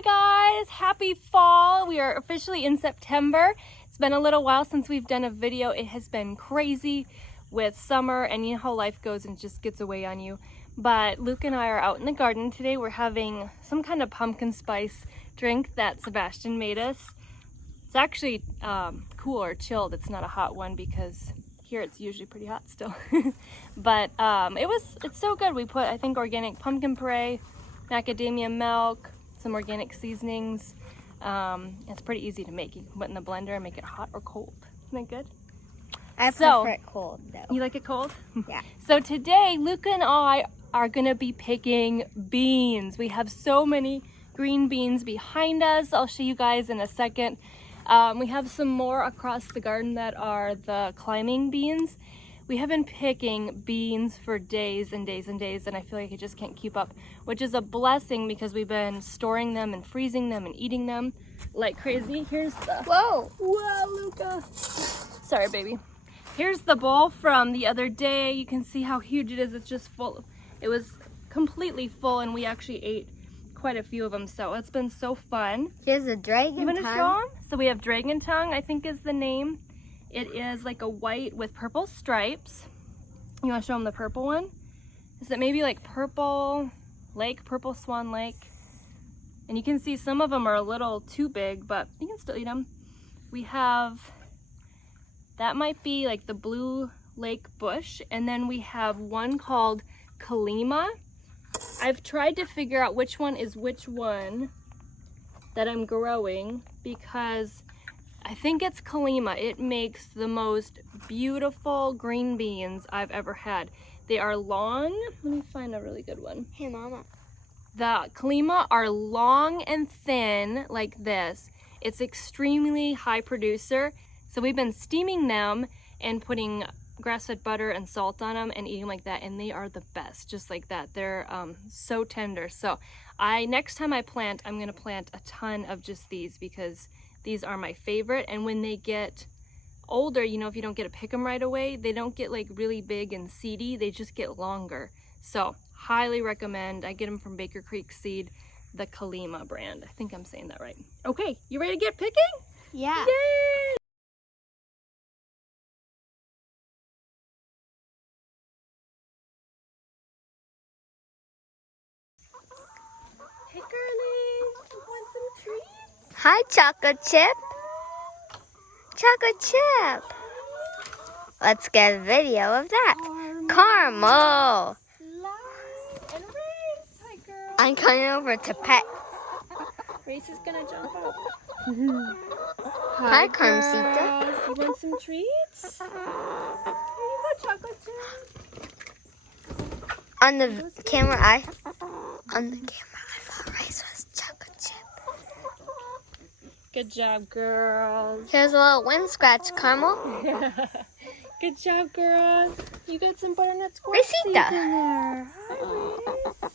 Hi guys, happy fall. We are officially in September. It's been a little while since we've done a video. It has been crazy with summer and you know how life goes and just gets away on you. But Luke and I are out in the garden today. We're having some kind of pumpkin spice drink that Sebastian made us. It's actually cool or chilled. It's not a hot one because here it's usually pretty hot still. But it's so good. We put, I think, organic pumpkin puree, macadamia milk, some organic seasonings. It's pretty easy to make. You can put it in the blender and make it hot or cold. Isn't it good? I prefer it cold though. You like it cold? Yeah. So today, Luca and I are gonna be picking beans. We have so many green beans behind us. I'll show you guys in a second. We have some more across the garden that are the climbing beans. We have been picking beans for days and days and days, and I feel like I just can't keep up, which is a blessing because we've been storing them and freezing them and eating them like crazy. Here's the... Whoa, Luca. Sorry, baby. Here's the bowl from the other day. You can see how huge it is. It's just full. It was completely full, and we actually ate quite a few of them, so it's been so fun. Here's a dragon tongue. You want to show them? So we have dragon tongue, I think is the name. It is like a white with purple stripes. You want to show them the purple one? Is it maybe like purple lake, purple swan lake? And you can see some of them are a little too big, but you can still eat them. We have, that might be like the blue lake bush. And then we have one called Kalima. I've tried to figure out which one is which one that I'm growing because I think it's Kalima. It makes the most beautiful green beans I've ever had. They are long. Let me find a really good one. Hey, Mama. The Kalima are long and thin like this. It's extremely high producer. So we've been steaming them and putting grass-fed butter and salt on them and eating like that, and they are the best, just like that. They're so tender. So next time I plant, I'm gonna plant a ton of just these because these are my favorite. And when they get older, you know, if you don't get to pick them right away, they don't get like really big and seedy, they just get longer. So highly recommend. I get them from Baker Creek Seed, the Kalima brand. I think I'm saying that right. Okay, you ready to get picking? Yeah. Yay! Hey girlies, you want some treats? Hi, Chocolate Chip. Chocolate Chip. Let's get a video of that. Caramel. Light and Race. Hi, girl. I'm coming over to pet. Race is gonna jump up. Hi, Carmesita. girls. You want some treats? Here you go, Chocolate Chip. On the camera, I thought Rice was Chocolate Chip. Good job, girls. Here's a little wind scratch, Caramel. Good job, girls. You got some butternut squash Racita. seeds in there. Hi, Race.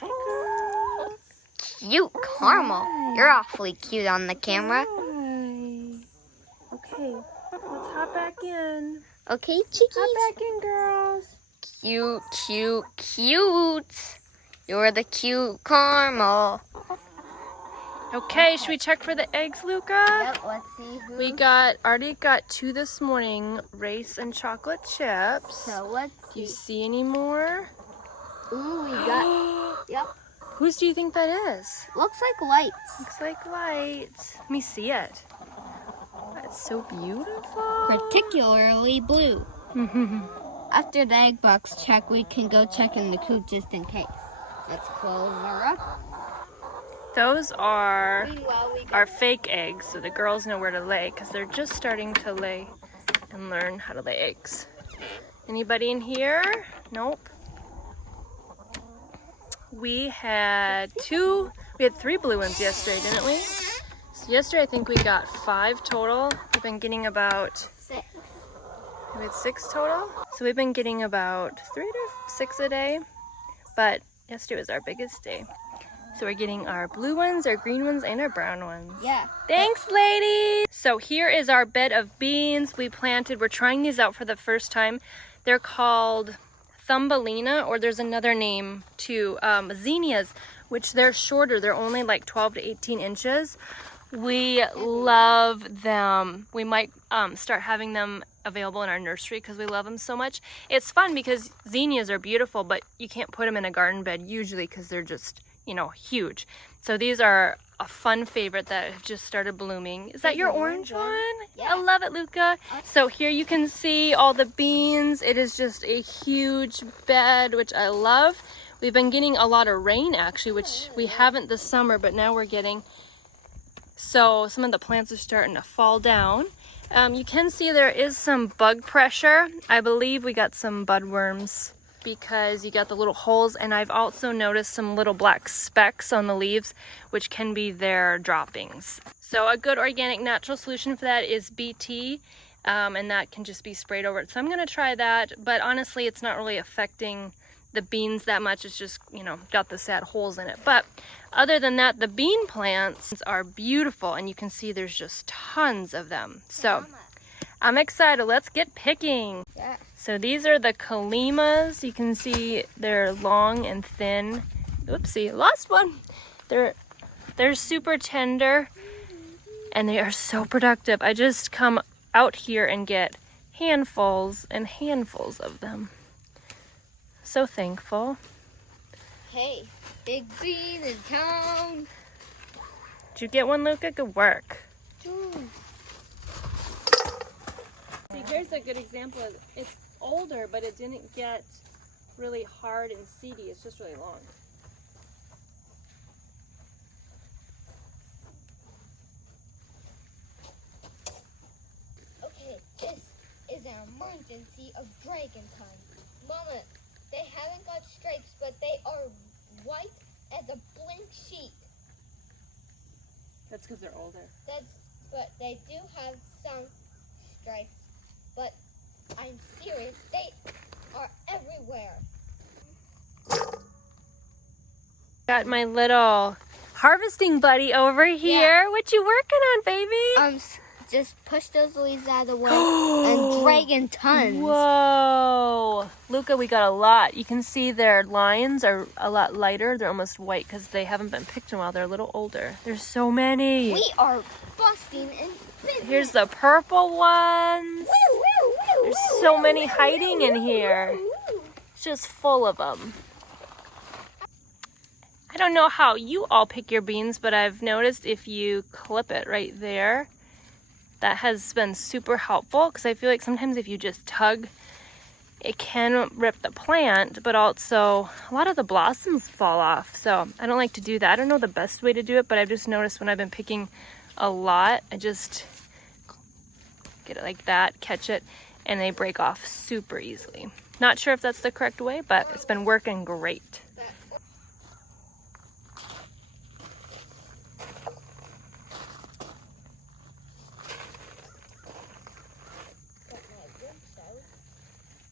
Hi, girls. Cute Caramel. You're awfully cute on the camera. Hi. Okay, let's hop back in. Okay, chickies. Hop back in, girls. Cute, cute, cute. You're the cute Caramel. Okay, should we check for the eggs, Luca? Yep, let's see who. We already got 2 this morning, Race and Chocolate Chips. So let's Do you see. see any more? Ooh, we got. Yep. Whose do you think that is? Looks like lights. Looks like lights. Let me see it. That's so beautiful. Particularly blue. After the egg box check, we can go check in the coop just in case. Let's close her up. Those are Meanwhile, we got our fake eggs, so the girls know where to lay because they're just starting to lay and learn how to lay eggs. Anybody in here? Nope. We had 3 blue ones yesterday, didn't we? So yesterday I think we got 5 total. We've been getting about 6. We had 6 total. So we've been getting about 3 to 6 a day, but yesterday was our biggest day. So we're getting our blue ones, our green ones, and our brown ones. Yeah. Thanks, ladies. So here is our bed of beans we planted. We're trying these out for the first time. They're called Thumbelina, or there's another name too, zinnias. which they're shorter. They're only like 12 to 18 inches. We love them. We might start having them available in our nursery because we love them so much. It's fun because zinnias are beautiful, but you can't put them in a garden bed usually because they're just, you know, huge. So these are a fun favorite that have just started blooming. Is that your orange one? Yeah. I love it, Luca. So here you can see all the beans. It is just a huge bed, which I love. We've been getting a lot of rain actually, which we haven't this summer, but now we're getting. So some of the plants are starting to fall down. You can see there is some bug pressure. I believe we got some budworms because you got the little holes, and I've also noticed some little black specks on the leaves, which can be their droppings. So a good organic natural solution for that is BT, and that can just be sprayed over it. So I'm going to try that, but honestly it's not really affecting the beans that much. It's just, you know, got the sad holes in it. But other than that, the bean plants are beautiful, and you can see there's just tons of them. So I'm excited. Let's get picking. Yeah. So these are the kalimas. You can see they're long and thin. Oopsie, lost one. They're super tender, and they are so productive. I just come out here and get handfuls and handfuls of them. So thankful. Hey, big bean in town. Did you get one, Luca? Good work. See, here's a good example of it's older, but it didn't get really hard and seedy. It's just really long. Okay, this is an emergency of dragon time. Mama, they haven't got stripes, but they are white as a blank sheet. That's because they're older. But they do have some stripes. But I'm serious, they are everywhere. Got my little harvesting buddy over here. Yeah. What you working on, baby? Just push those leaves out of the way and dragon tons. Whoa. Luca, we got a lot. You can see their lines are a lot lighter. They're almost white because they haven't been picked in a while. They're a little older. There's so many. We are busting in business. Here's the purple ones. Woo, woo, woo, There's woo, so woo, many woo, hiding in here. woo, woo. It's just full of them. I don't know how you all pick your beans, but I've noticed if you clip it right there, that has been super helpful, because I feel like sometimes if you just tug, it can rip the plant, but also a lot of the blossoms fall off. So I don't like to do that. I don't know the best way to do it, but I've just noticed when I've been picking a lot, I just get it like that, catch it, and they break off super easily. Not sure if that's the correct way, but it's been working great.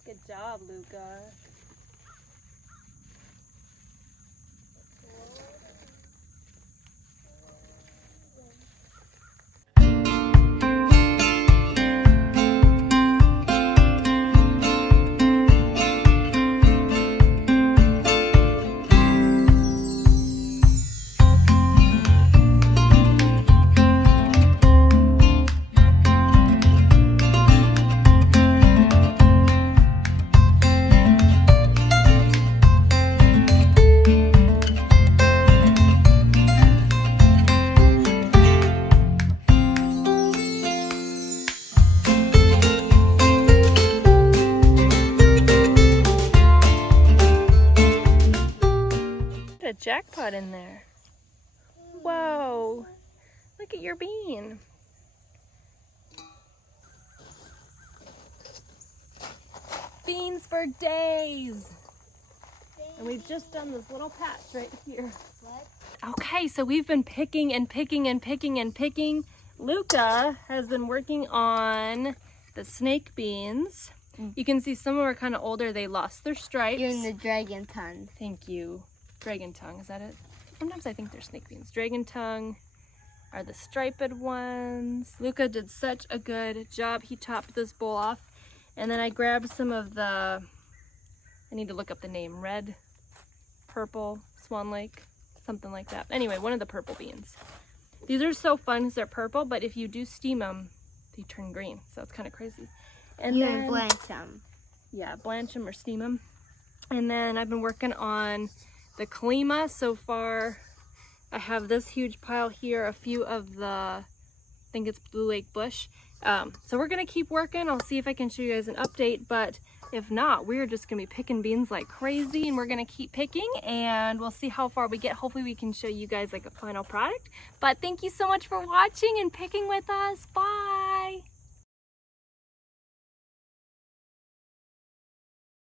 Good job, Luca. A jackpot in there. Whoa, look at your bean. Beans for days. And we've just done this little patch right here. What? Okay, so we've been picking and picking and picking and picking. Luca has been working on the snake beans. You can see some of them are kind of older. They lost their stripes. You're in the dragon ton. Thank you. Dragon tongue, is that it? Sometimes I think they're snake beans. Dragon tongue are the striped ones. Luca did such a good job. He topped this bowl off. And then I grabbed some of the, I need to look up the name, red, purple, Swan Lake. something like that. Anyway, one of the purple beans. These are so fun because they're purple, but if you do steam them, they turn green. So it's kind of crazy. And You then can blanch them. yeah, blanch them or steam them. And then I've been working on the kalima so far. I have this huge pile here, a few of the, I think it's Blue Lake Bush. So we're gonna keep working. I'll see if I can show you guys an update, but if not, we're just gonna be picking beans like crazy, and we're gonna keep picking, and we'll see how far we get. Hopefully we can show you guys like a final product. But thank you so much for watching and picking with us. Bye.